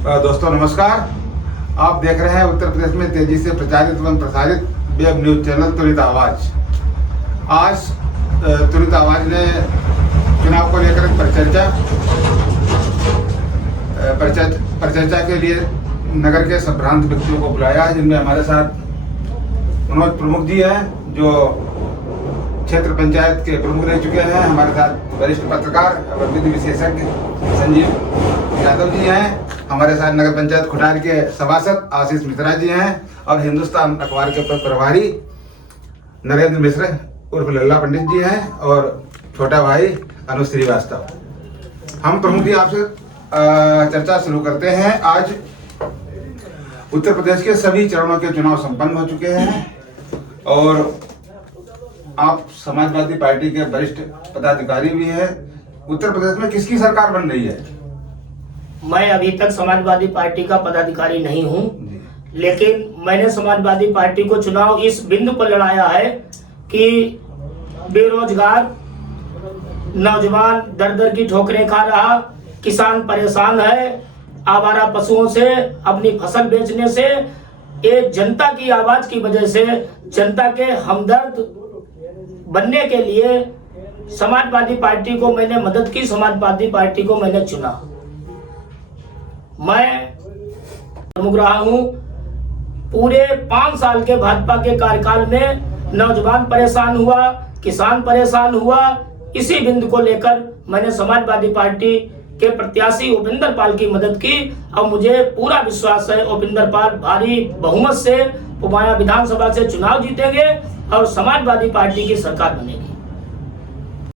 दोस्तों नमस्कार। आप देख रहे हैं उत्तर प्रदेश में तेजी से प्रचारित एवं प्रसारित वेब न्यूज चैनल त्वरित आवाज। आज त्वरित आवाज ने चुनाव को लेकर परिचर्चा के लिए नगर के संभ्रांत व्यक्तियों को बुलाया है, जिनमें हमारे साथ मनोज प्रमुख जी हैं, जो क्षेत्र पंचायत के प्रमुख रह चुके हैं। हमारे साथ वरिष्ठ पत्रकार और विधि विशेषज्ञ संजीव यादव जी हैं। हमारे साथ नगर पंचायत खुटार के सभासद आशीष मिश्रा जी हैं और हिंदुस्तान अखबार के प्रभारी नरेंद्र मिश्र उर्फ लल्ला पंडित जी हैं और छोटा भाई अनुज श्रीवास्तव। हम प्रमुख जी आपसे चर्चा शुरू करते हैं। आज उत्तर प्रदेश के सभी चरणों के चुनाव संपन्न हो चुके हैं और आप समाजवादी पार्टी के वरिष्ठ पदाधिकारी भी हैं। उत्तर प्रदेश में किसकी सरकार बन रही है? मैं अभी तक समाजवादी पार्टी का पदाधिकारी नहीं हूं, लेकिन मैंने समाजवादी पार्टी को चुनाव इस बिंदु पर लड़ाया है कि बेरोजगार नौजवान दर दर की ठोकरें खा रहा, किसान परेशान है, आवारा पशुओं से, अपनी फसल बेचने से, एक जनता की आवाज की वजह से जनता के हमदर्द बनने के लिए समाजवादी पार्टी को मैंने मदद की, समाजवादी पार्टी को मैंने चुना। मैं प्रमुख रहा हूं। पूरे 5 साल के भाजपा के कार्यकाल में नौजवान परेशान हुआ, किसान परेशान हुआ। इसी बिंदु को लेकर मैंने समाजवादी पार्टी के प्रत्याशी उपिंदर पाल की मदद की और मुझे पूरा विश्वास है उपिंदर पाल भारी बहुमत से पुबाया विधानसभा से चुनाव जीतेंगे और समाजवादी पार्टी की सरकार बनेगी।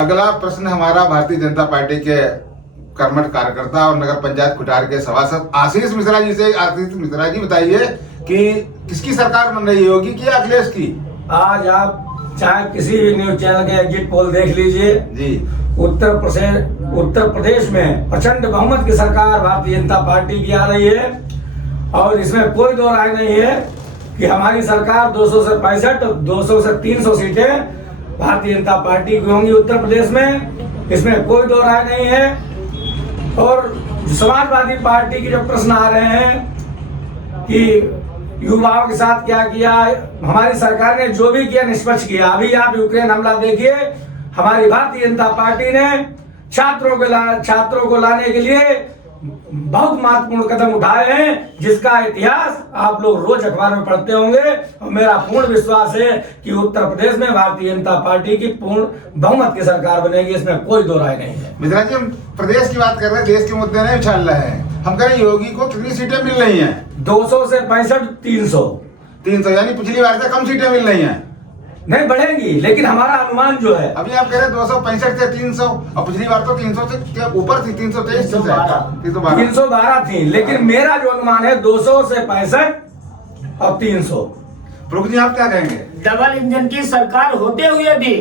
अगला प्रश्न हमारा भारतीय जनता पार्टी के कर्मठ कार्यकर्ता और नगर पंचायत खुटार के सभासद आशीष मिश्रा जी से। आशीष मिश्रा जी बताइए कि किसकी सरकार बन रही होगी कि अखिलेश की? आज आप चाहे किसी भी न्यूज चैनल के एग्जिट पोल देख लीजिए जी, उत्तर प्रदेश में प्रचंड बहुमत की सरकार भारतीय जनता पार्टी की आ रही है और इसमें कोई दो राय नहीं है कि हमारी सरकार 200 से 65 और 200 से 300 सीटें भारतीय जनता पार्टी की होंगी उत्तर प्रदेश में। इसमें कोई दो राय नहीं है। और समाजवादी पार्टी के जो प्रश्न आ रहे हैं कि युवाओं के साथ क्या किया, हमारी सरकार ने जो भी किया निष्पक्ष किया। अभी आप यूक्रेन हमला देखिए, हमारी भारतीय जनता पार्टी ने छात्रों को लाने के लिए बहुत महत्वपूर्ण कदम उठाए हैं, जिसका इतिहास आप लोग रोज अखबार में पढ़ते होंगे और मेरा पूर्ण विश्वास है कि उत्तर प्रदेश में भारतीय जनता पार्टी की पूर्ण बहुमत की सरकार बनेगी। इसमें कोई दो राय नहीं है। मिश्रा जी, हम प्रदेश की बात कर रहे हैं, देश के मुद्दे नहीं उछाल रहे हैं। हम कह रहे हैं योगी को कितनी सीटें मिल रही हैं? 200 से 65 300 यानी पिछली बार से कम सीटें मिल रही हैं। नहीं बढ़ेंगी, लेकिन हमारा अनुमान जो है अभी आप कह रहे हैं 265 से 300 और पिछली बार तो 300 से ऊपर थी, 323 312 थी, लेकिन मेरा जो अनुमान है 200 से 65 और 300। प्रमुख जी आप क्या कहेंगे? डबल इंजन की सरकार होते हुए भी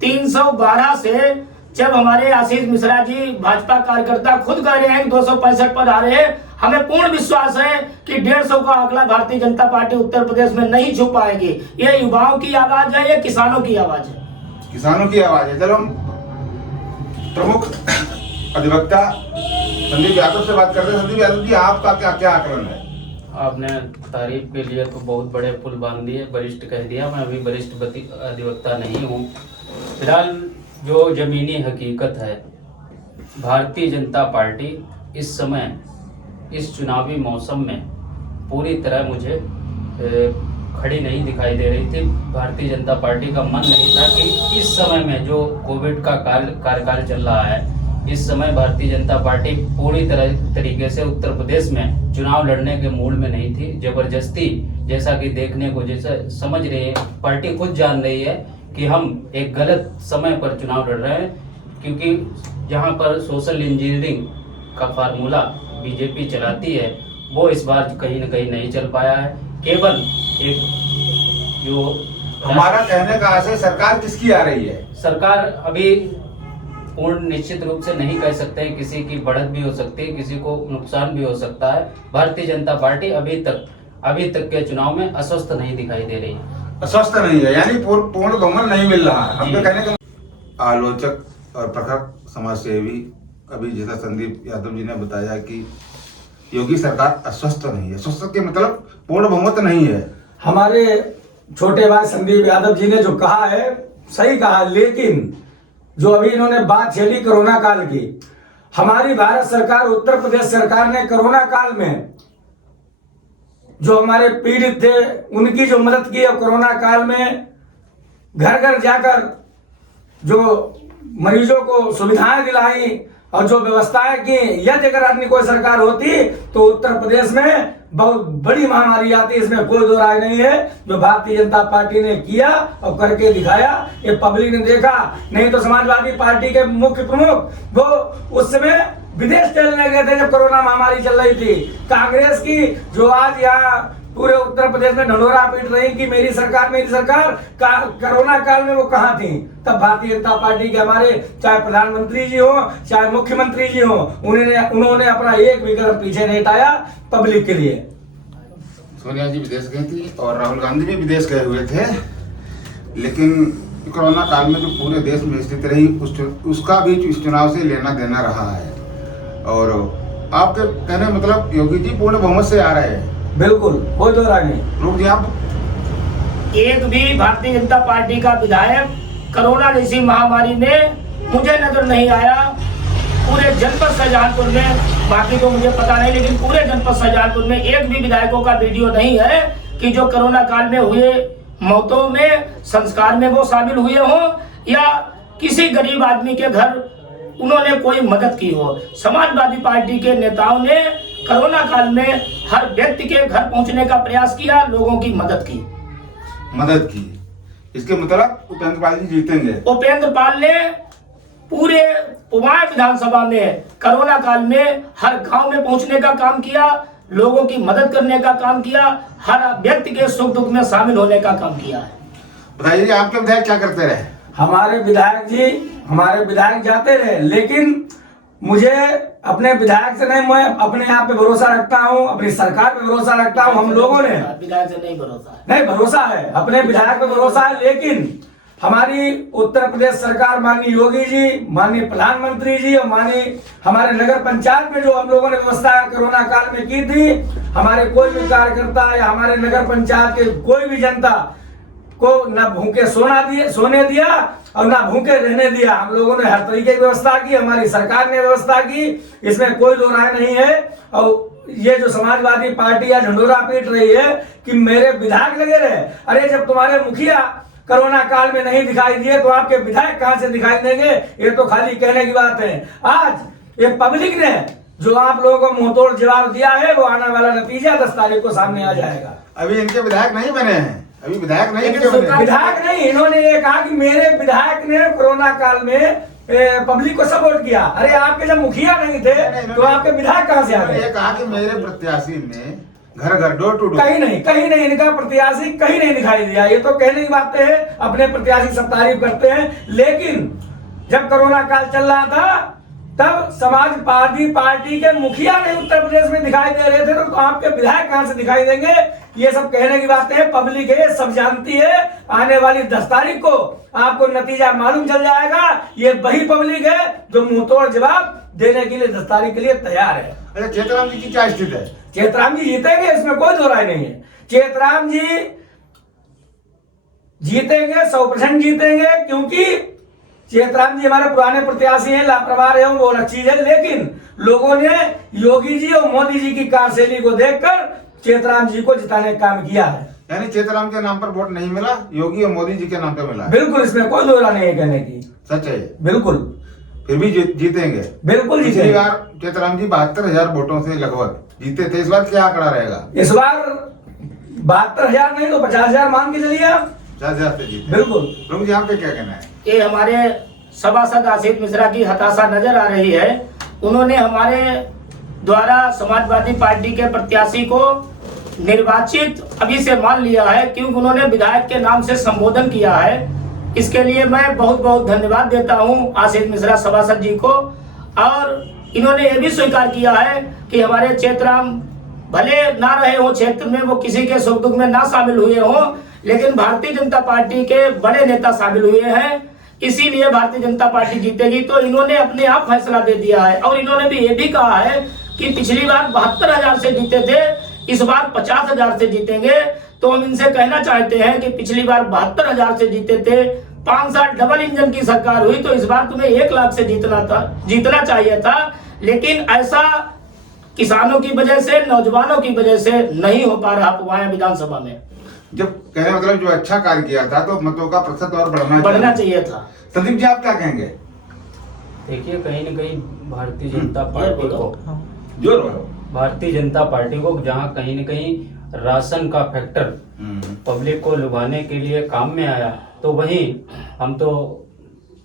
312 से जब हमारे आशीष मिश्रा जी भाजपा कार्यकर्ता खुद कह रहे हैं कि 265 पर आ रहे हैं, हमें पूर्ण विश्वास है कि 150 का आंकड़ा भारतीय जनता पार्टी उत्तर प्रदेश में नहीं छू पाएगी। ये युवाओं की आवाज है, ये किसानों की आवाज है। किसानों की आवाज है। चलो हम प्रमुख अधिवक्ता संदीप यादव से बात करते हैं। संदीप यादव जी, आपका क्या आकलन है? आपने तारीफ के लिए तो बहुत बड़े पुल बांध दिए, वरिष्ठ कह दिया। मैं अभी वरिष्ठ अधिवक्ता नहीं हूँ। फिलहाल जो जमीनी हकीकत है, भारतीय जनता पार्टी इस समय इस चुनावी मौसम में पूरी तरह मुझे खड़ी नहीं दिखाई दे रही थी। भारतीय जनता पार्टी का मन नहीं था कि इस समय में जो कोविड का कार्यकाल चल रहा है, इस समय भारतीय जनता पार्टी पूरी तरीके से उत्तर प्रदेश में चुनाव लड़ने के मूड में नहीं थी। जबरदस्ती, जैसा कि देखने को जैसा समझ रही है, पार्टी खुद जान रही है कि हम एक गलत समय पर चुनाव लड़ रहे हैं, क्योंकि जहां पर सोशल इंजीनियरिंग का फार्मूला बीजेपी चलाती है, वो इस बार कहीं न कहीं नहीं चल पाया है। केवल एक जो हमारा कहने का आशय, सरकार किसकी आ रही है? सरकार अभी पूर्ण निश्चित रूप से नहीं कह सकते हैं। किसी की बढ़त भी हो सकती है, किसी को नुकसान भी हो सकता है। भारतीय जनता पार्टी अभी तक के चुनाव में अस्वस्थ नहीं दिखाई दे रही है। अस्वस्थ नहीं है, यानी पूर्ण बहुमत नहीं मिल रहा है। हमको कहने का आलोचक और प्रखर समाजसेवी अभी जैसा संदीप यादव जी ने बताया कि योगी सरकार अस्वस्थ नहीं है। अस्वस्थ के मतलब पूर्ण बहुमत नहीं है। हमारे छोटे भाई संदीप यादव जी ने जो कहा है सही कहा, लेकिन जो अभी इन्होंने बात छेड़ी कोरोना काल की, हमारी भारत सरकार, उत्तर प्रदेश सरकार ने कोरोना काल में जो हमारे पीड़ित थे उनकी जो मदद की, और कोरोना काल में घर घर जाकर जो मरीजों को सुविधाएं दिलाई और जो व्यवस्थाएं की, यदि अगर अन्य कोई सरकार होती तो उत्तर प्रदेश में बहुत बड़ी महामारी आती, इसमें कोई दो राय नहीं है। जो भारतीय जनता पार्टी ने किया और करके दिखाया, ये पब्लिक ने देखा। नहीं तो समाजवादी पार्टी के मुख्य प्रमुख वो उस समय विदेश चलने गए थे जब कोरोना महामारी चल रही थी। कांग्रेस की जो आज यहाँ पूरे उत्तर प्रदेश में ढंढोरा पीट रही कि मेरी सरकार कोरोना काल में वो कहाँ थी? तब भारतीय जनता पार्टी के हमारे चाहे प्रधानमंत्री जी हो चाहे मुख्यमंत्री जी हो, उन्होंने अपना एक भी कदम पीछे नहीं हटाया पब्लिक के लिए। सोनिया जी विदेश गई थी और राहुल गांधी भी विदेश गए हुए थे, लेकिन कोरोना काल में जो पूरे देश में स्थिति रही उसका भी इस चुनाव से लेना देना रहा है। और आपके कहने मतलब योगी जी पूर्ण बहुमत से आ रहे हैं? बिल्कुल, कोई दो राय नहीं। रुक जी, आप एक भी भारतीय जनता पार्टी का विधायक कोरोना जैसी महामारी में मुझे नजर नहीं आया। पूरे जनपद शाहजहांपुर में, बाकी तो मुझे पता नहीं, लेकिन पूरे जनपद शाहजहांपुर में एक भी विधायकों का वीडियो नहीं है कि जो कोरोना काल में हुए मौतों में संस्कार में वो शामिल हुए हो या किसी गरीब आदमी के घर उन्होंने कोई मदद की हो। समाजवादी पार्टी के नेताओं ने कोरोना काल में हर व्यक्ति के घर पहुंचने का प्रयास किया, लोगों की मदद की। इसके मतलब उपेंद्र पाल जी जीतेंगे? उपेंद्र पाल ने पूरे पुवाड़ विधानसभा में कोरोना काल में हर गांव में पहुंचने का काम किया, लोगों की मदद करने का काम किया, हर व्यक्ति के सुख दुख में शामिल होने का काम किया है। बताइए जी, आपके विधायक क्या करते रहे? हमारे विधायक जाते रहे, लेकिन मुझे अपने विधायक से नहीं, मैं अपने आप पे भरोसा रखता हूँ, अपनी सरकार पे भरोसा रखता हूँ। हम लोगों ने विधायक से नहीं भरोसा है, अपने विधायक पे भरोसा है, लेकिन हमारी उत्तर प्रदेश सरकार, माननीय योगी जी, माननीय प्रधानमंत्री जी और माननीय हमारे नगर पंचायत में जो हम लोगों ने व्यवस्था कोरोना काल में की थी, हमारे कोई भी कार्यकर्ता या हमारे नगर पंचायत के कोई भी जनता को ना भूखे सोने दिया और ना भूखे रहने दिया। हम लोगों ने हर तरीके की व्यवस्था की, हमारी सरकार ने व्यवस्था की, इसमें कोई दो राय नहीं है। और ये जो समाजवादी पार्टी या ढंढोरा पीट रही है कि मेरे विधायक लगे रहे, अरे जब तुम्हारे मुखिया कोरोना काल में नहीं दिखाई दिए तो आपके विधायक कहां से दिखाई देंगे? ये तो खाली कहने की बात है। आज ये पब्लिक ने जो आप लोगों को मुंहतोड़ जवाब दिया है, वो आने वाला नतीजा 10 तारीख को सामने आ जाएगा। अभी इनके विधायक नहीं बने हैं, अभी विधायक नहीं विधायक नहीं, इन्होंने ये कहा कि मेरे विधायक ने कोरोना काल में पब्लिक को सपोर्ट किया। अरे आपके जब मुखिया नहीं थे तो आपके विधायक कहां से आ गए? ये कहा कि मेरे प्रत्याशी ने घर घर डोर टू डोर, कहीं नहीं इनका प्रत्याशी कहीं नहीं दिखाई दिया। ये तो कहने की बातें है, अपने प्रत्याशी सब तारीफ करते हैं, लेकिन जब कोरोना काल चल रहा था तब समाजवादी पार्टी के मुखिया नहीं उत्तर प्रदेश में दिखाई दे रहे थे, तो आपके विधायक कहां से दिखाई देंगे? ये सब कहने की बातें हैं, पब्लिक है, सब जानती है। आने वाली 10 तारीख को आपको नतीजा मालूम चल जाएगा। ये वही पब्लिक है जो मुंहतोड़ जवाब देने के लिए 10 तारीख के लिए तैयार है। अच्छा, चेतराम जी की क्या स्थिति है? चेतराम जी जीतेंगे, इसमें कोई दो राय नहीं है। चेतराम जी जीतेंगे, 100% जीतेंगे, क्योंकि चेतराम जी हमारे पुराने प्रत्याशी हैं, लापरवाह रहे वो अलग चीज है, लेकिन लोगों ने योगी जी और मोदी जी की कार्यशैली को देखकर चेतराम जी को जिताने का काम किया है। यानी चेतराम के नाम पर वोट नहीं मिला, योगी और मोदी जी के नाम पे मिला। बिल्कुल, इसमें कोई दो राय नहीं है कहने की। सच है? बिल्कुल, फिर भी जीतेंगे? बिल्कुल जीतेंगे। पिछली बार चेतराम जी 72,000 वोटों से लगभग जीते थे, इस बार क्या आंकड़ा रहेगा? इस बार 72,000 नहीं तो 50,000 मान के चलिए आप। 50,000 से जीते। बिल्कुल। लोग यहाँ पे क्या कहना है? ये हमारे सभासद आसिफ मिश्रा की हताशा नजर आ रही है। उन्होंने हमारे द्वारा समाजवादी पार्टी के प्रत्याशी को निर्वाचित अभी से मान लिया है, क्योंकि उन्होंने विधायक के नाम से संबोधन किया है। इसके लिए मैं बहुत बहुत धन्यवाद देता हूं आसिफ मिश्रा सभासद जी को। और इन्होंने ये भी स्वीकार किया है कि हमारे चेतराम भले ना रहे हो क्षेत्र में, वो किसी के सुख दुख में ना शामिल हुए हो, लेकिन भारतीय जनता पार्टी के बड़े नेता शामिल हुए हैं, इसीलिए भारतीय जनता पार्टी जीतेगी। तो इन्होंने अपने आप फैसला दे दिया है। और इन्होंने भी ये भी कहा है कि पिछली बार 72,000 से जीते थे, इस बार 50,000 से जीतेंगे। तो हम इनसे कहना चाहते हैं कि पिछली बार 72,000 से जीते थे, 5 साल डबल इंजन की सरकार हुई, तो इस बार तुम्हें 1 लाख से जीतना चाहिए था। लेकिन ऐसा किसानों की वजह से, नौजवानों की वजह से नहीं हो पा रहा पुवाया विधानसभा में। जब कहने मतलब जो अच्छा कार्य किया था तो मतों का प्रतिशत और बढ़ना चाहिए था। संदीप जी, आप क्या कहेंगे? देखिए, कहीं न कहीं भारतीय जनता पार्टी को जोर बोलो। भारतीय जनता पार्टी को जहां कहीं न कहीं राशन का फैक्टर पब्लिक को लुभाने के लिए काम में आया, तो वहीं हम तो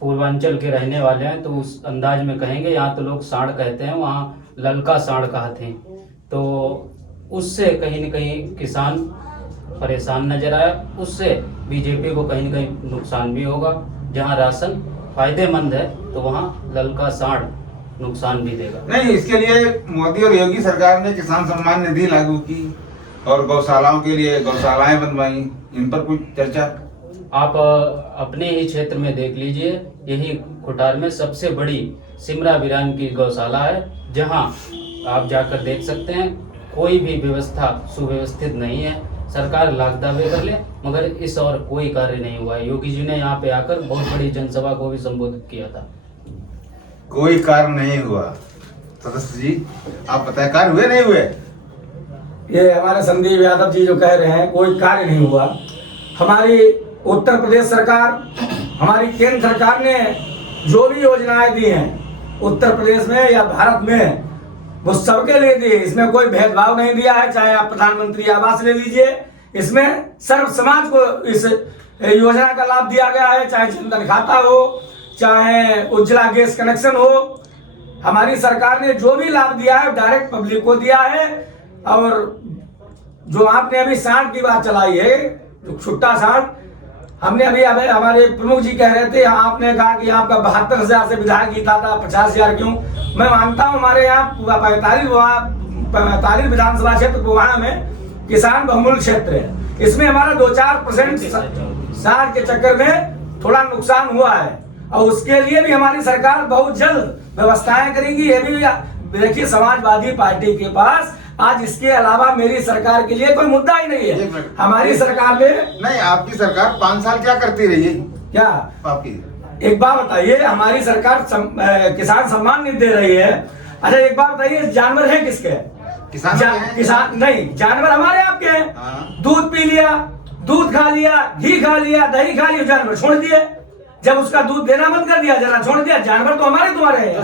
पूर्वांचल के रहने वाले हैं, तो उस अंदाज में कहेंगे, यहाँ तो लोग सांड कहते हैं, वहाँ ललका सांड कहते हैं। तो उससे कहीं न कहीं किसान परेशान नजर आया, उससे बीजेपी को कहीं न कहीं नुकसान भी होगा। जहाँ राशन फायदेमंद है तो वहाँ ललका सांड नुकसान भी देगा। नहीं, इसके लिए मोदी और योगी सरकार ने किसान सम्मान निधि लागू की और गौशालाओं के लिए गौशालाएं बनवाई, इन पर कुछ चर्चा? आप अपने ही क्षेत्र में देख लीजिए, यही खुटार में सबसे बड़ी सिमरा बिरान की गौशाला है, जहां आप जाकर देख सकते हैं कोई भी व्यवस्था सुव्यवस्थित नहीं है। सरकार लाख दावे कर ले, मगर इस और कोई कार्य नहीं हुआ है। योगी जी ने यहाँ पे आकर बहुत बड़ी जनसभा को भी संबोधित किया था, कोई कार्य नहीं हुआ। सदस्य जी, आप बताएं, कार्य हुए नहीं हुए? ये हमारे संदीप यादव जी जो कह रहे हैं कोई कार्य नहीं हुआ। हमारी उत्तर प्रदेश सरकार, हमारी केंद्र सरकार ने जो भी योजनाएं दी हैं उत्तर प्रदेश में या भारत में, वो सबके लिए दी। इसमें कोई भेदभाव नहीं दिया है। चाहे आप प्रधानमंत्री आवास ले लीजिए, इसमें सर्व समाज को इस योजना का लाभ दिया गया है। चाहे जनधन खाता हो, चाहे उज्ज्वला गैस कनेक्शन हो, हमारी सरकार ने जो भी लाभ दिया है डायरेक्ट पब्लिक को दिया है। और जो आपने अभी सांड की बात चलाई है, जो छुट्टा सांड, हमने अभी हमारे प्रमुख जी कह रहे थे, आपने कहा कि आपका 72,000 से विधायक जीता था, 50,000 क्यों? मैं मानता हूं हमारे यहाँ 45 विधानसभा क्षेत्र पुवाड़ा में किसान बहुमूल्य क्षेत्र है। इसमें हमारा 2-4% सांड के चक्कर में थोड़ा नुकसान हुआ है, और उसके लिए भी हमारी सरकार बहुत जल्द व्यवस्थाएं करेगी। ये भी देखिए, समाजवादी पार्टी के पास आज इसके अलावा मेरी सरकार के लिए कोई मुद्दा ही नहीं है। हमारी सरकार में नहीं, आपकी सरकार 5 साल क्या करती रही है? क्या आपकी एक बात बताइए, हमारी सरकार किसान सम्मान निधि दे रही है। अच्छा एक बात बताइए, जानवर है किसके? किसान नहीं, जानवर हमारे आपके हैं। हाँ। दूध पी लिया, दूध खा लिया, घी खा लिया, दही खा लिया, जानवर छोड़ दिए। जब उसका दूध देना बंद कर दिया, जरा छोड़ दिया, जानवर तो हमारे तुम्हारे हैं। तो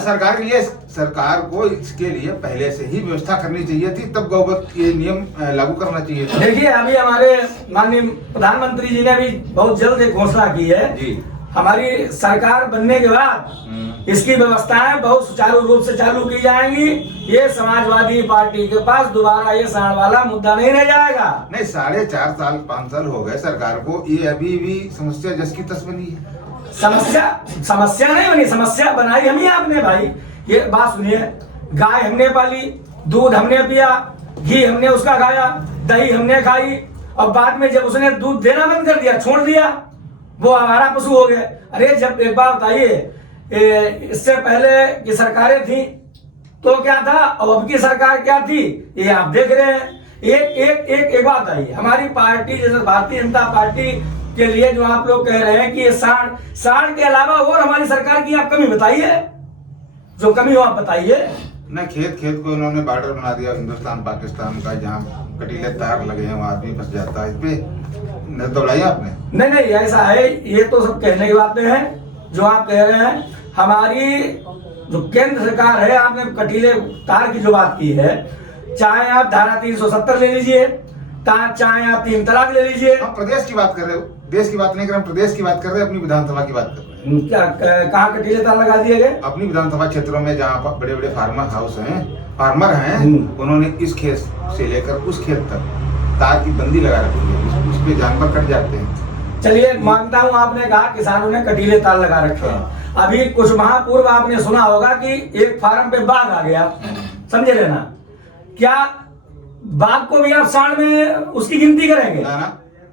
सरकार को इसके लिए पहले से ही व्यवस्था करनी चाहिए थी, तब गौवत ये नियम लागू करना चाहिए था। देखिए, अभी हमारे माननीय प्रधानमंत्री जी ने भी बहुत जल्द एक घोषणा की है जी। हमारी सरकार बनने के बाद इसकी व्यवस्थाएं बहुत सुचारू रूप से चालू की जाएंगी। ये समाजवादी पार्टी के पास दोबारा ये सांड वाला मुद्दा नहीं रह जाएगा। नहीं, 4.5 साल 5 साल हो गए सरकार को, ये अभी भी समस्या जस की तस बनी है। समस्या नहीं बनी, समस्या बनाई हम ही आपने भाई। ये बात सुनिए, गाय हमने पाली, दूध हमने पिया, घी हमने उसका खाया, दही हमने खाई, और बाद में जब उसने दूध देना बंद कर दिया, छोड़ दिया, वो हमारा पशु हो गए। अरे जब एक बार बताइए, इससे पहले की सरकारें थी तो क्या था, और अब की सरकार क्या थी, ये आप देख रहे हैं। एक बात बताइए, हमारी पार्टी जैसे भारतीय जनता पार्टी के लिए जो आप लोग कह रहे हैं कि ये सांड के अलावा और हमारी सरकार की आप कमी बताइए, जो कमी हो आप बताइए। न खेत को इन्होंने बॉर्डर बना दिया हिंदुस्तान पाकिस्तान का, जहाँ कटीले तार लगे हैं वहाँ आदमी फंस जाता है। इस पे दौड़ाइए आपने? नहीं, ऐसा है, ये तो सब कहने की बातें हैं जो आप कह रहे हैं। हमारी जो केंद्र सरकार है, आपने कटीले तार की जो बात की है, चाहे आप धारा 370 ले लीजिए, चाहे आप 3 तलाक ले लीजिए। हम प्रदेश की बात कर रहे हो, देश की बात नहीं कर रहे, हम प्रदेश की बात कर रहे हैं, अपनी विधानसभा की बात कर रहे हैं। क्या कहाँ कटीले तार लगा दिए गए? अपनी विधानसभा क्षेत्रों में जहाँ बड़े बड़े फार्मर हैं, उन्होंने इस खेत से लेकर उस खेत तक तार की बंदी लगा रखी है, उस पे जानवर कट जाते हैं। चलिए मानता हूँ, आपने कहा किसानों ने कटीले तार लगा रखे हैं। अभी कुछ माह पूर्व आपने सुना होगा कि एक फार्म पे बाघ आ गया, समझे लेना, क्या बाघ को भी आप सांड में उसकी गिनती करेंगे?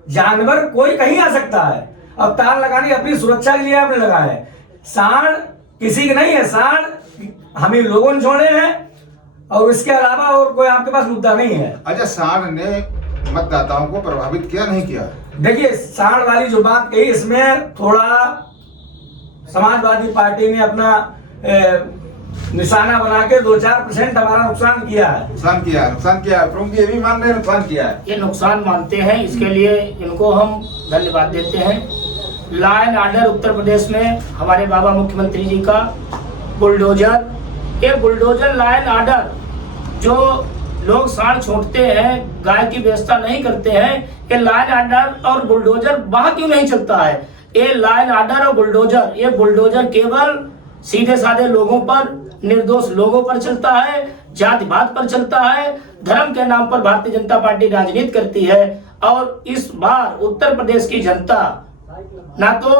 जानवर कोई कहीं आ सकता है, अब तार लगानी अपनी सुरक्षा के लिए आपने लगाया है। सांड किसी के नहीं है, सांड हम ही लोगों ने छोड़े हैं, और इसके अलावा और कोई आपके पास मुद्दा नहीं है। अच्छा, सांड ने मतदाताओं को प्रभावित किया नहीं किया? देखिए, सांड वाली जो बात कही, इसमें थोड़ा समाजवादी पार्टी ने अपना निशाना बना के 2-4% हमारा नुकसान किया है। नुकसान किया है। प्रमुख जी ये भी मान रहे हैं नुकसान किया है। ये नुकसान मानते हैं, इसके लिए इनको हम धन्यवाद देते हैं। Law and order Uttar Pradesh में हमारे बाबा मुख्यमंत्री जी का बुलडोजर, ये बुलडोजर लॉ एंड ऑर्डर, जो लोग सांड छोड़ते हैं, गाय की व्यवस्था नहीं करते हैं, ये लॉ एंड ऑर्डर और बुलडोजर वहां क्यों नहीं चलता है? ये लॉ एंड ऑर्डर और बुलडोजर, ये बुलडोजर केवल सीधे साधे लोगों पर, निर्दोष लोगों पर चलता है, जातिवाद पर चलता है, धर्म के नाम पर भारतीय जनता पार्टी राजनीति करती है। और इस बार उत्तर प्रदेश की जनता ना तो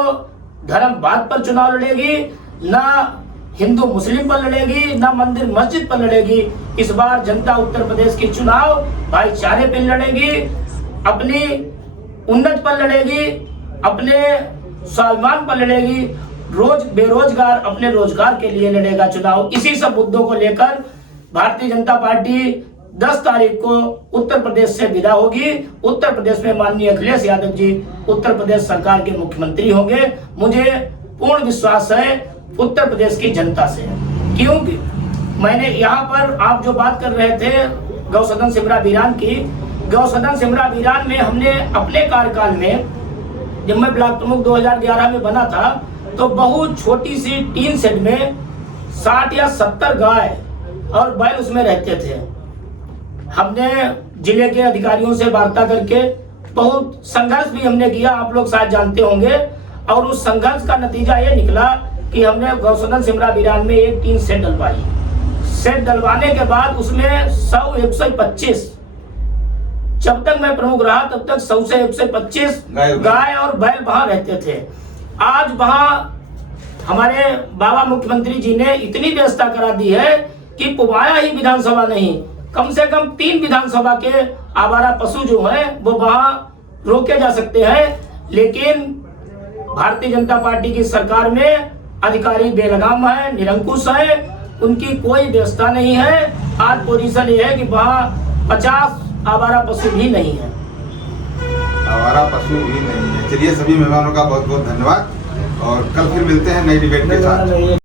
धर्मवाद पर चुनाव लड़ेगी, ना हिंदू मुस्लिम पर लड़ेगी, ना मंदिर मस्जिद पर लड़ेगी। इस बार जनता उत्तर प्रदेश की चुनाव भाईचारे पर लड़ेगी, अपनी उन्नति पर लड़ेगी, अपने स्वाभिमान पर लड़ेगी, बेरोजगार अपने रोजगार के लिए लड़ेगा चुनाव। इसी सब मुद्दों को लेकर भारतीय जनता पार्टी 10 तारीख को उत्तर प्रदेश से विदा होगी। उत्तर प्रदेश में माननीय अखिलेश यादव जी उत्तर प्रदेश सरकार के मुख्यमंत्री होंगे। मुझे पूर्ण विश्वास है उत्तर प्रदेश की जनता से, क्योंकि मैंने यहाँ पर आप जो बात कर रहे थे गौसदन सिमरा वीरान की, गौसदन सिमरा वीरान में हमने अपने कार्यकाल में, जब मैं ब्लॉक प्रमुख 2011 में बना था, तो बहुत छोटी सी टीन शेड में 60 या 70 गाय और बैल उसमें रहते थे। हमने जिले के अधिकारियों से वार्ता करके बहुत संघर्ष भी हमने किया, आप लोग शायद जानते होंगे, और उस संघर्ष का नतीजा ये निकला कि हमने गौसदन सिमरा वीरान में एक टीन शेड डलवाई। शेड डलवाने के बाद उसमें 100-125, जब तक मैं प्रमुख रहा तब तक 100 से 125 गाय और बैल वहां रहते थे। आज वहां हमारे बाबा मुख्यमंत्री जी ने इतनी व्यवस्था करा दी है कि पुबाया ही विधानसभा नहीं, कम से कम 3 विधानसभा के आवारा पशु जो हैं वो वहां रोके जा सकते हैं। लेकिन भारतीय जनता पार्टी की सरकार में अधिकारी बेलगाम है, निरंकुश है, उनकी कोई व्यवस्था नहीं है। आज पोजीशन ये है कि वहां 50 आवारा पशु भी नहीं है। आवारा पशु भी नहीं है। चलिए, सभी मेहमानों का बहुत बहुत धन्यवाद और कल फिर मिलते हैं नई डिबेट के साथ।